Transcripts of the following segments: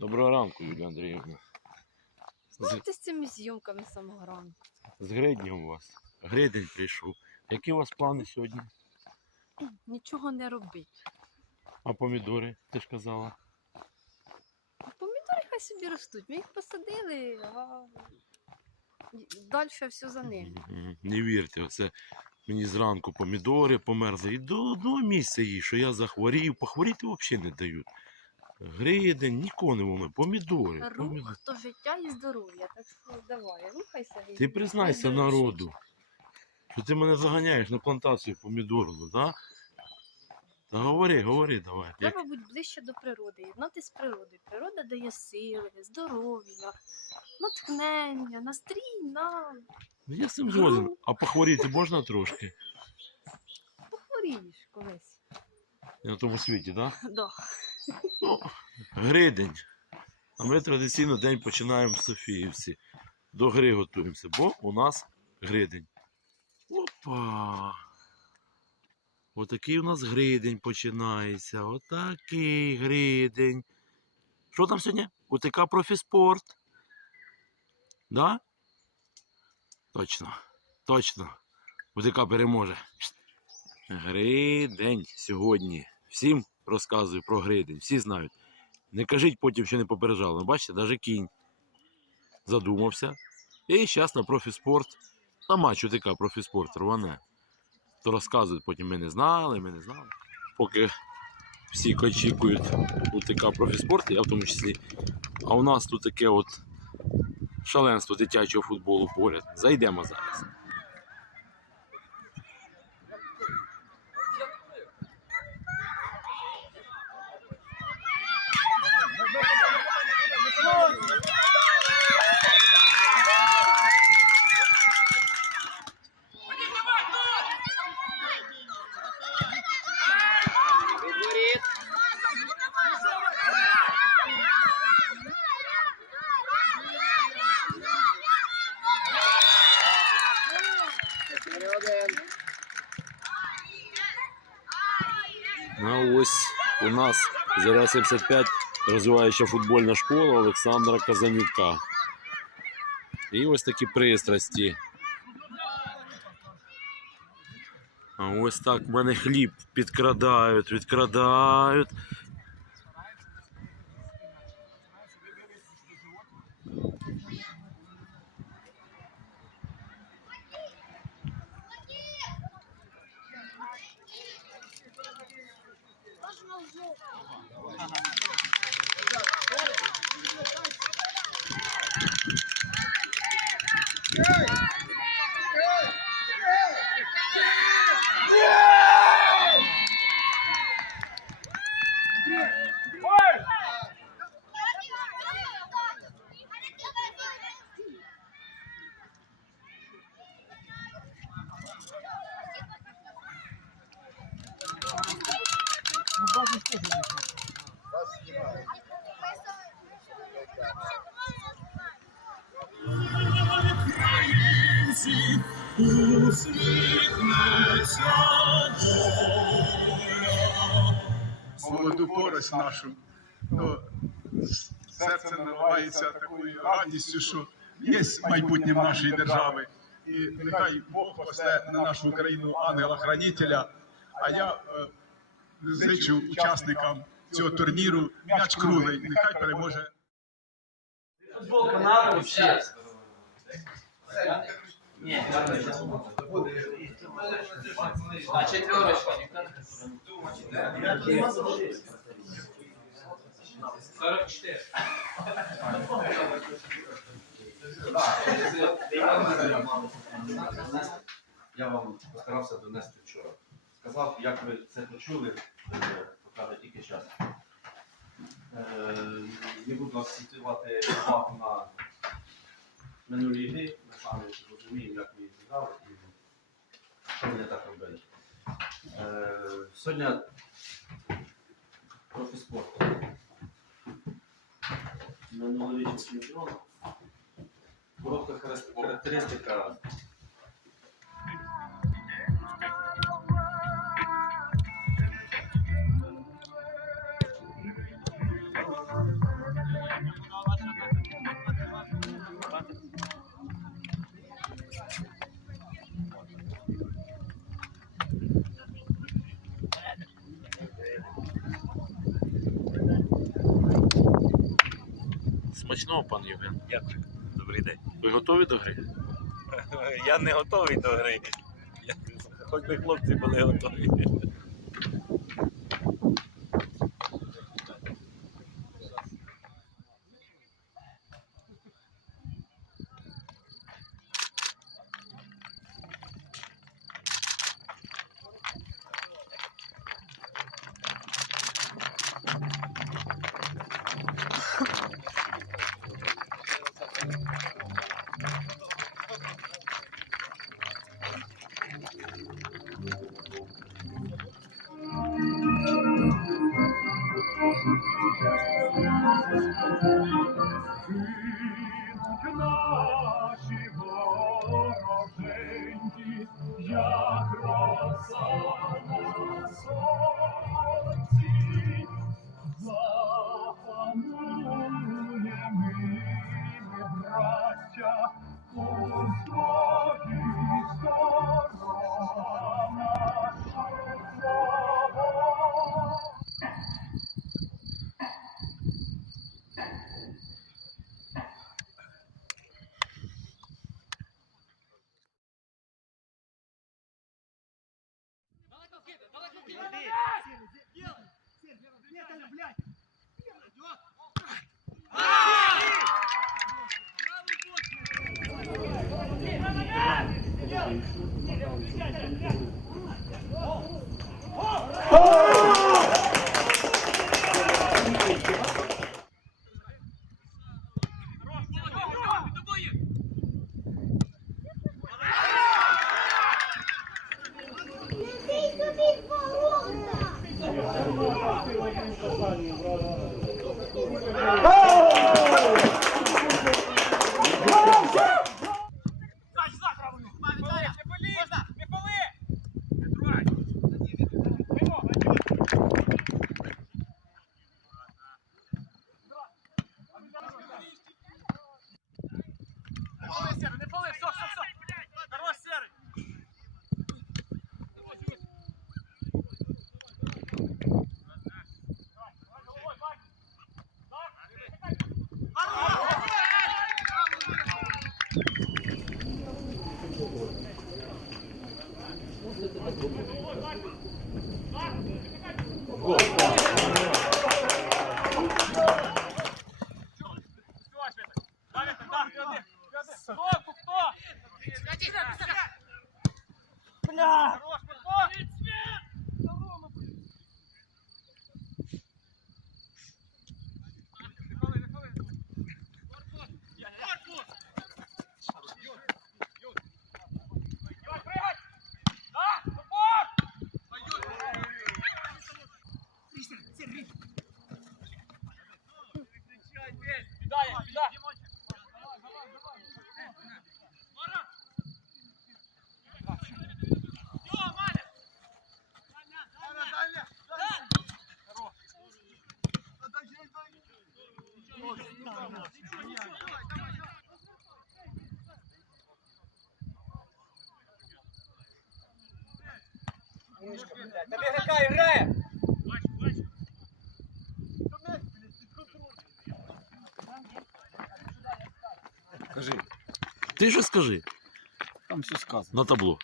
Доброго ранку, Юлія Андріївна. Знаєте, з цими зйомками з самого ранку. з гриднем у вас. Гридень прийшов. Які у вас плани сьогодні? Нічого не робить. А помідори, ти ж казала. А помідори хай собі ростуть. Ми їх посадили, а далі все за ними. Не вірте, оце мені зранку помідори померзли. І до одного місця їй, що я захворів. Похворіти взагалі не дають. Гридень, нікого не волнує. Помідори. помідори. То життя і здоров'я. Так що давай, рухайся. Ти признайся народу, що ти мене заганяєш на плантацію помідорну, да? Та говори, говори давай. Як... Треба бути ближче до природи, єднатися з природою. Природа дає сили, здоров'я, натхнення, настрій нам. Ну, Я з цим згоден. А похворіти можна трошки? Похворієш колись. На тому світі, так? Да? Да. Гридень. А ми традиційно день починаємо з Софіївці. До гри готуємося, бо у нас гридень. Опа! Отакий у нас гридень починається. Отакий гридень. Що там сьогодні? УТК профіспорт. Да? Точно. Точно. УТК переможе. Гридень сьогодні. Всім розказую про гридень. Всі знають. Не кажіть потім, що не попереджали. Бачите, навіть кінь задумався. І зараз на профіспорт. На матч УТК профіспорт рване. То розказують, потім ми не знали, ми не знали. Поки всі очікують УТК профіспорт, я в тому числі. А у нас тут таке от шаленство дитячого футболу поряд. Зайдемо зараз. А ось у нас Заря 75 розвиваюча футбольна школа Олександра Казанюка. І ось такі пристрасті. А ось так в мене хліб підкрадають, відкрадають. Молоду порость нашу, то серце наливається такою радістю, що є майбутнє нашої держави. І нехай Бог пошле на нашу Україну ангела-хранителя. А я е, зичу учасникам цього турніру м'яч круглий. Нехай переможе. Футболка надо вообще. Нет, а четверочка никто не 44. Я вам постарався донести вчора. Сказав, як ви це почули, е, поки не тільки час. Е, Не буду акцентувати увагу на минулі гри. Ми самі розуміємо, як ми їх зіграли що вони так робили. Е, Сьогодні профіспорт. Минулорічний чемпіон. Коротка характеристика Смачного, пан Євген. Дякую. Добрий день. Ви готові до гри? Я не готовий до гри. Хоч би хлопці були готові. Oh! Тобі грає, грає! Кажи. Ти що скажи Там все сказано. на табло.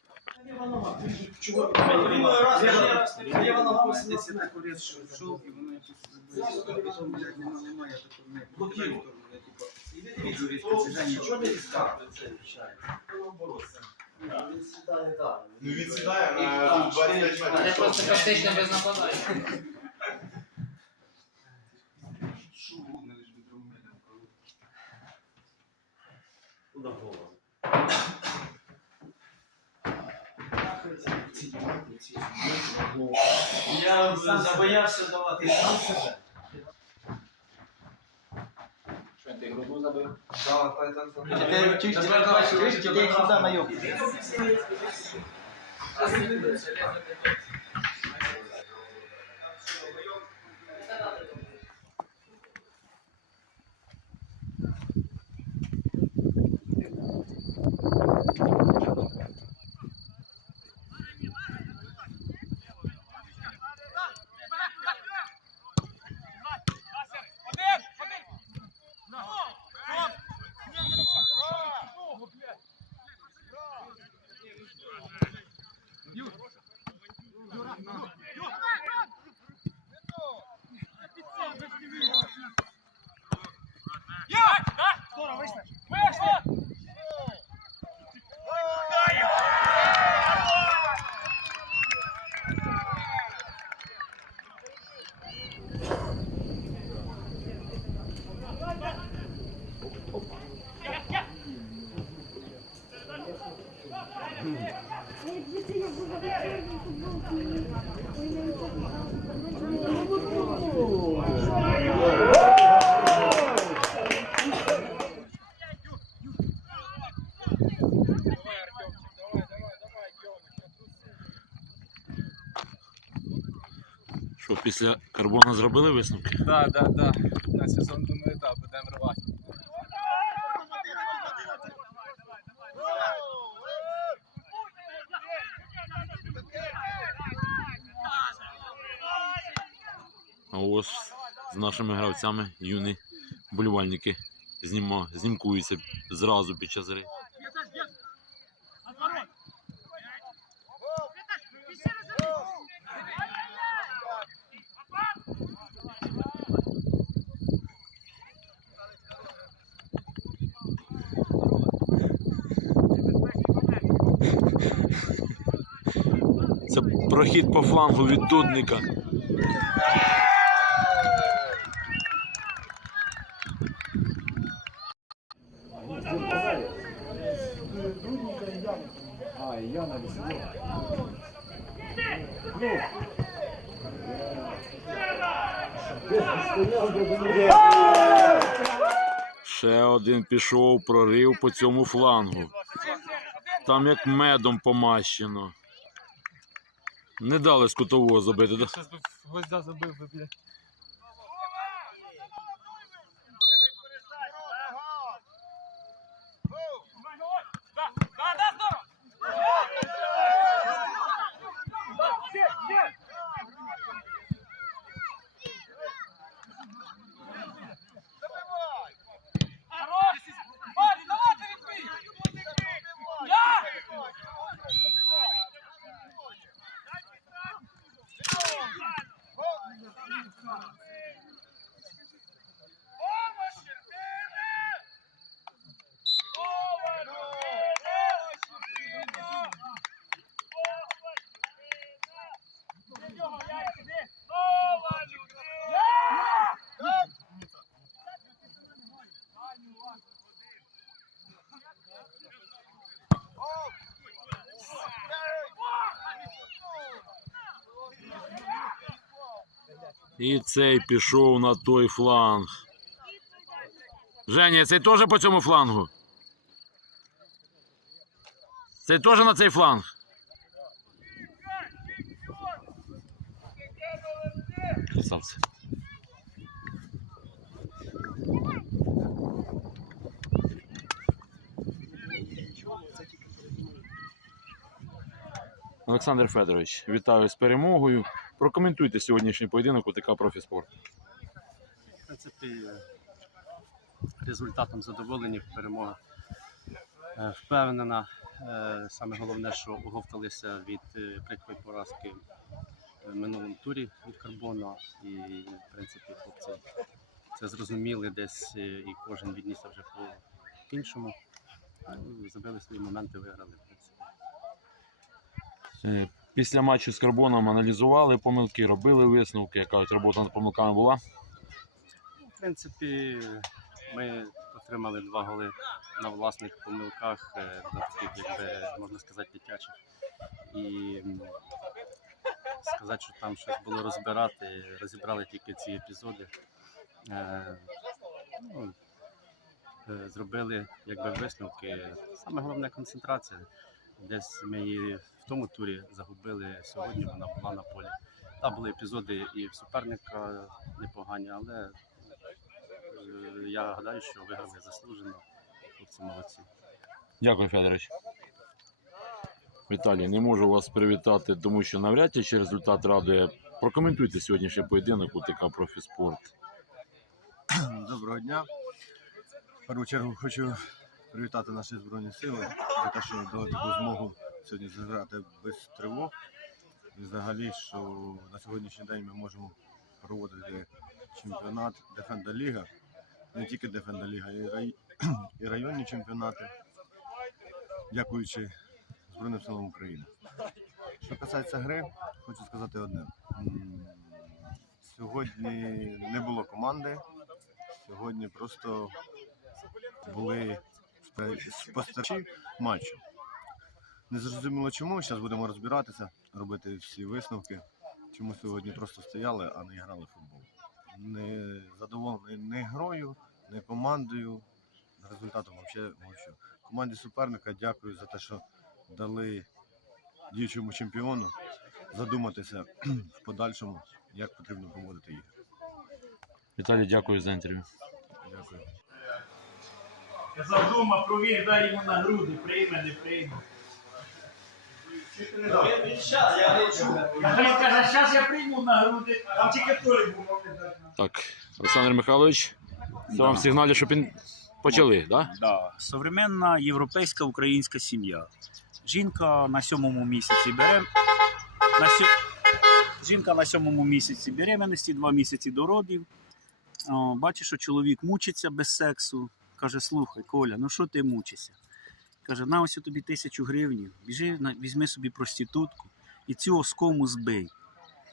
Ну він сідає на 25 Це метрів. просто практично без нападання. Куда голова? Я забоявся давати te confuză de... Da, stai, stai, stai. Ce te ce te-ai excitat mai eu? Asta e de înțeles, de після карбона зробили висновки? Да, да, да. На сезон думаю, да, будемо рвати. А ось з нашими гравцями юні болівальники зніма, знімкуються зразу під час гри. Це прохід по флангу від Дудника. Ще один пішов прорив по цьому флангу. Там як медом помащено. Не дали з кутового забити. да? Зараз би гвоздя забив би, блядь. І цей пішов на той фланг. Женя, цей теж по цьому флангу. Цей теж на цей фланг. Красавці. Олександр Федорович, вітаю з перемогою. Прокоментуйте сьогоднішній поєдинок УТК Профіспорт. В принципі, результатом задоволені, перемога е, впевнена. Е, Саме головне, що оговталися від е, прикрої поразки в минулому турі від Карбона. І, в принципі, хлопці це зрозуміли десь е, і кожен віднісся вже по іншому. Ну, Забили свої моменти, виграли. В принципі. Після матчу з Карбоном аналізували помилки, робили висновки, як кажуть, робота над помилками була. В принципі, ми отримали два голи на власних помилках, е, на таких, якби можна сказати, дитячих. І сказати, що там щось було розбирати, розібрали тільки ці епізоди. Е, ну, е, Зробили якби висновки. Саме головне концентрація. Десь ми її в тому турі загубили сьогодні, вона була на полі. Та були епізоди і в суперника непогані, але е, я гадаю, що виграли заслужено. Хлопці молодці. Дякую, Федорович. Віталій, не можу вас привітати, тому що навряд чи ще результат радує. Прокоментуйте сьогоднішній поєдинок УТК Профіспорт. Доброго дня. В першу чергу хочу привітати наші Збройні Сили за те, що дали таку змогу сьогодні зіграти без тривог. І взагалі, що на сьогоднішній день ми можемо проводити чемпіонат Дефенда Ліга. Не тільки Дефенда Ліга, і, рай... і районні чемпіонати, дякуючи Збройним силам України. Що касається гри, хочу сказати одне. Сьогодні не було команди, Сьогодні просто були спе- спостерігачі матчу. Не зрозуміло чому, зараз будемо розбиратися, робити всі висновки, чому сьогодні просто стояли, а не грали в футбол. Не задоволений не грою, не командою, результатом взагалі мовчу. Команді суперника дякую за те, що дали діючому чемпіону задуматися в подальшому, як потрібно проводити ігри. Віталій, дякую за інтерв'ю. Дякую. Задума, провір, дай йому на груди, прийме, не прийме. Він каже, зараз я прийму на груди, там тільки Толік був. Так, Олександр Михайлович, це вам сигналі, щоб він почали, так? Да? Да. Современна європейська українська сім'я. Жінка на сьомому місяці бере. На сьо... Жінка на сьомому місяці беременності, два місяці до родів. О, бачиш, що чоловік мучиться без сексу. Каже: слухай, Коля, ну що ти мучишся? Каже, на ось тобі тисячу гривень, біжи, візьми собі проститутку і цю оскому збий.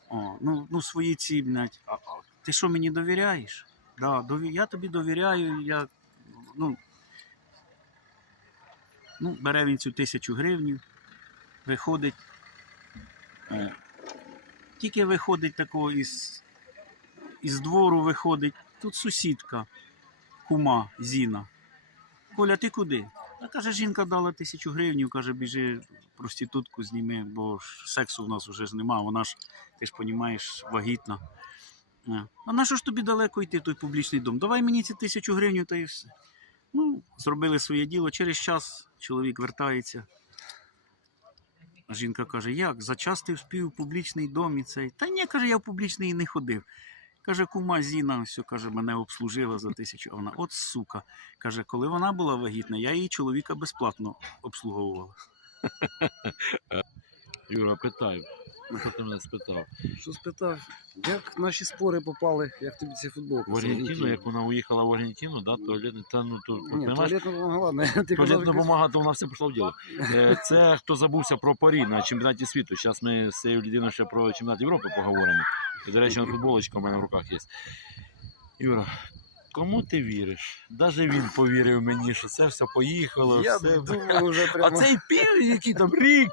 О, ну, ну свої ці, блядь, а, а, ти що мені довіряєш? Да, дові... Я тобі довіряю, я ну, ну, бере він цю тисячу гривень, виходить. Е, тільки виходить такого із, із двору виходить. Тут сусідка, кума Зіна. Коля, ти куди? А каже, жінка дала тисячу гривень, каже, біжи проститутку зніми, бо сексу в нас вже ж нема, вона ж, ти ж розумієш, вагітна. Е, А на що ж тобі далеко йти той публічний дом? Давай мені ці тисячу гривень та і все. Ну, зробили своє діло. Через час чоловік вертається. А жінка каже: як? За час ти вспів у публічний дом і цей. Та ні, каже, я в публічний і не ходив. Каже, кума Зіна, все, каже, мене обслужила за тисячу. А вона, от сука. Каже, коли вона була вагітна, я її чоловіка безплатно обслуговувала. Юра, питай. Що ти мене спитав? Що спитав, як наші спори попали, як тобі ці футболки? В Аргентину, як вона уїхала в Аргентину, да, туалетний, та ну тут, Ні, туалетна. Ти допомога, то вона все пішло в діло. Е, Це хто забувся про парі на чемпіонаті світу. Зараз ми з цією людиною ще про чемпіонат Європи поговоримо. І, до речі, футболочка у мене в руках є. Юра, кому ти віриш? Даже він повірив мені, що це все поїхало. Я все... думав вже А цей пів, який там рік,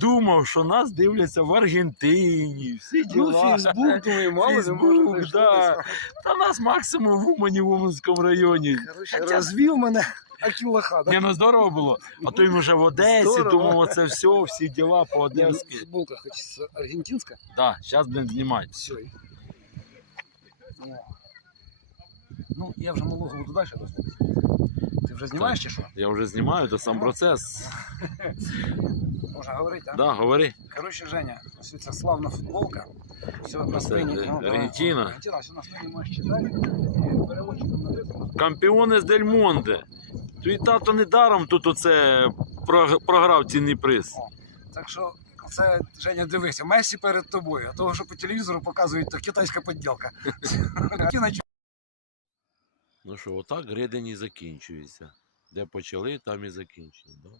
думав, що нас дивляться в Аргентині, всі Ну, діла. Фейсбук, думаю, мало Фейсбук, да. Та нас максимум в Умані, в Уманському районі. Короче, розвів мене Акілаха, Ні, да? ну здорово було. А то він вже в Одесі, Здорово. думав, оце все, всі діла по ну, Одеськи. Футболка хоч аргентинська? Так, зараз, блін, знімати. Все. Ну, я вже малого буду далі дознатися. Ти вже знімаєш чи що? Я вже знімаю, то сам процес. Можна говорити, так? Да, говори. Коротше, Женя, ось ця славна футболка. Все на Це, спині. ну. Аргентина. Аргентина, все на спині можеш читати. Переводчиком написано. Кампіони з Дель Монте. Твій тато недаром тут оце програв цінний приз. Так що це Женя, дивися, Месі перед тобою, а того, що по телевізору показують, то китайська подділка. Ну що, отак Гридень і закінчується. Де почали, там і закінчили. Да?